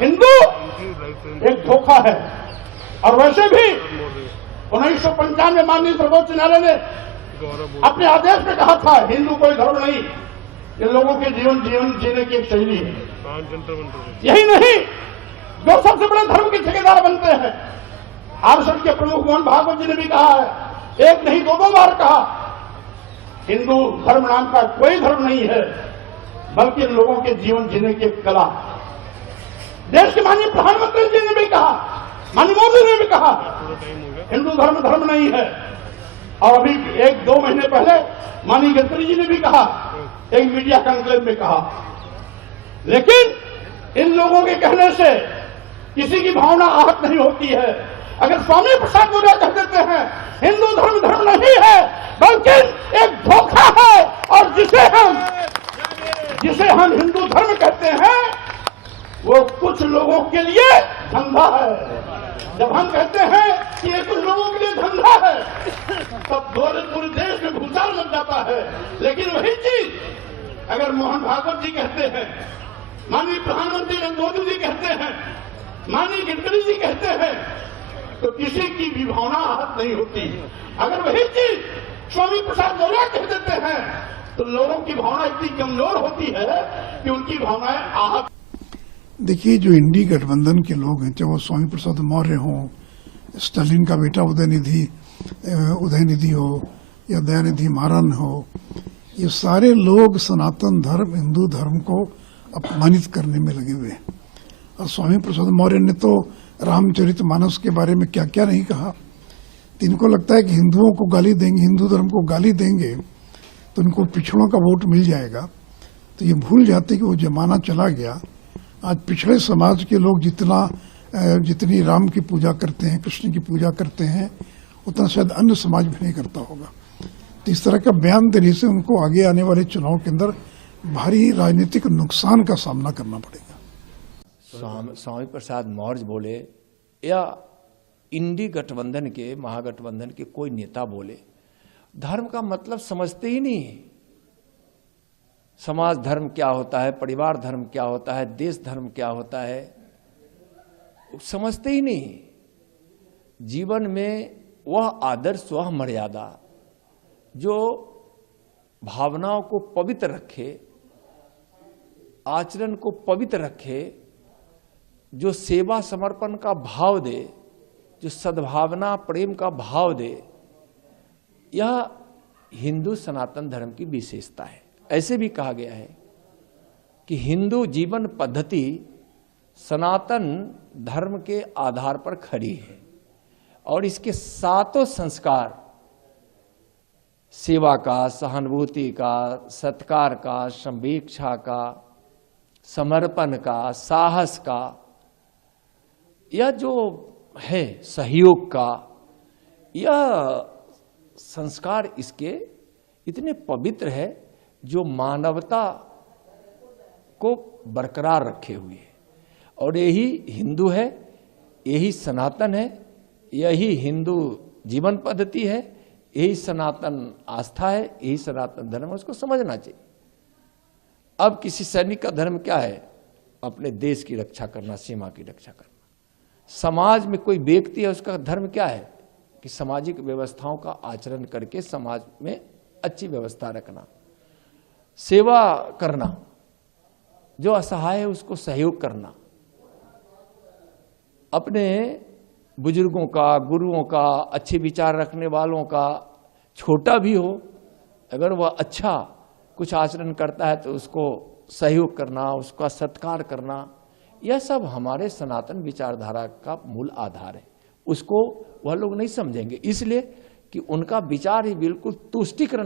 हिंदू एक धोखा है। और वैसे भी 1995 माननीय सर्वोच्च न्यायालय ने अपने आदेश में कहा था हिंदू कोई धर्म नहीं, ये लोगों के जीवन जीने की एक शैली है। यही नहीं, जो सबसे बड़े धर्म के ठेकेदार बनते हैं, आरएसएस के प्रमुख मोहन भागवत जी ने भी कहा है, एक नहीं दो बार कहा, हिंदू धर्म नाम का कोई धर्म नहीं है, बल्कि लोगों के जीवन जीने की एक कला। देश के माननीय प्रधानमंत्री जी ने भी कहा, माननीय मोदी ने भी कहा, हिंदू धर्म नहीं है। और अभी 1-2 महीने पहले माननीय गडकरी जी ने भी कहा, एक मीडिया कॉन्क्लेव में कहा। लेकिन इन लोगों के कहने से किसी की भावना आहत नहीं होती है। अगर स्वामी प्रसाद मौर्य कह देते हैं हिंदू धर्म नहीं है, बल्कि एक धोखा है, और जिसे हम हिंदू धर्म कहते हैं वो कुछ लोगों के लिए धंधा है। जब हम कहते हैं कि ये कुछ लोगों के लिए धंधा है, तब पूरे देश में भूचाल लग जाता है। लेकिन वही चीज अगर मोहन भागवत जी कहते हैं, माननीय प्रधानमंत्री नरेंद्र मोदी जी कहते हैं, माननीय गडकरी जी कहते हैं, तो किसी की भी भावना आहत नहीं होती। अगर वही चीज स्वामी प्रसाद मौर्य कह देते हैं तो लोगों की भावना इतनी कमजोर होती है कि उनकी भावनाएं आहत। देखिए, जो इंडी गठबंधन के लोग हैं, चाहे वो स्वामी प्रसाद मौर्य हो, स्टालिन का बेटा उदयनिधि हो या दयानिधि मारन हो, ये सारे लोग सनातन धर्म, हिंदू धर्म को अपमानित करने में लगे हुए हैं। और स्वामी प्रसाद मौर्य ने तो रामचरितमानस के बारे में क्या क्या नहीं कहा। तो इनको लगता है कि हिंदुओं को गाली देंगे, हिंदू धर्म को गाली देंगे तो इनको पिछड़ों का वोट मिल जाएगा। तो ये भूल जाते कि वो जमाना चला गया। आज पिछड़े समाज के लोग जितनी राम की पूजा करते हैं, कृष्ण की पूजा करते हैं, उतना शायद अन्य समाज भी नहीं करता होगा। तो इस तरह का बयान देने से उनको आगे आने वाले चुनाव के अंदर भारी राजनीतिक नुकसान का सामना करना पड़ेगा। स्वामी प्रसाद मौर्य बोले या इंडी गठबंधन के, महागठबंधन के कोई नेता बोले, धर्म का मतलब समझते ही नहीं है। समाज धर्म क्या होता है, परिवार धर्म क्या होता है, देश धर्म क्या होता है, समझते ही नहीं। जीवन में वह आदर्श, वह मर्यादा जो भावनाओं को पवित्र रखे, आचरण को पवित्र रखे, जो सेवा समर्पण का भाव दे, जो सद्भावना प्रेम का भाव दे, यह हिंदू सनातन धर्म की विशेषता है। ऐसे भी कहा गया है कि हिंदू जीवन पद्धति सनातन धर्म के आधार पर खड़ी है और इसके 7 संस्कार, सेवा का, सहानुभूति का, सत्कार का, संवेक्षा का, समर्पण का, साहस का, यह जो है सहयोग का, यह संस्कार इसके इतने पवित्र है जो मानवता को बरकरार रखे हुए है। और यही हिंदू है, यही सनातन है, यही हिंदू जीवन पद्धति है, यही सनातन आस्था है, यही सनातन धर्म है। उसको समझना चाहिए। अब किसी सैनिक का धर्म क्या है? अपने देश की रक्षा करना, सीमा की रक्षा करना। समाज में कोई व्यक्ति है, उसका धर्म क्या है? कि सामाजिक व्यवस्थाओं का आचरण करके समाज में अच्छी व्यवस्था रखना, सेवा करना, जो असहाय है उसको सहयोग करना, अपने बुजुर्गों का, गुरुओं का, अच्छे विचार रखने वालों का, छोटा भी हो अगर वह अच्छा कुछ आचरण करता है तो उसको सहयोग करना, उसका सत्कार करना, यह सब हमारे सनातन विचारधारा का मूल आधार है। उसको वह लोग नहीं समझेंगे, इसलिए कि उनका विचार ही बिल्कुल तुष्टिकरण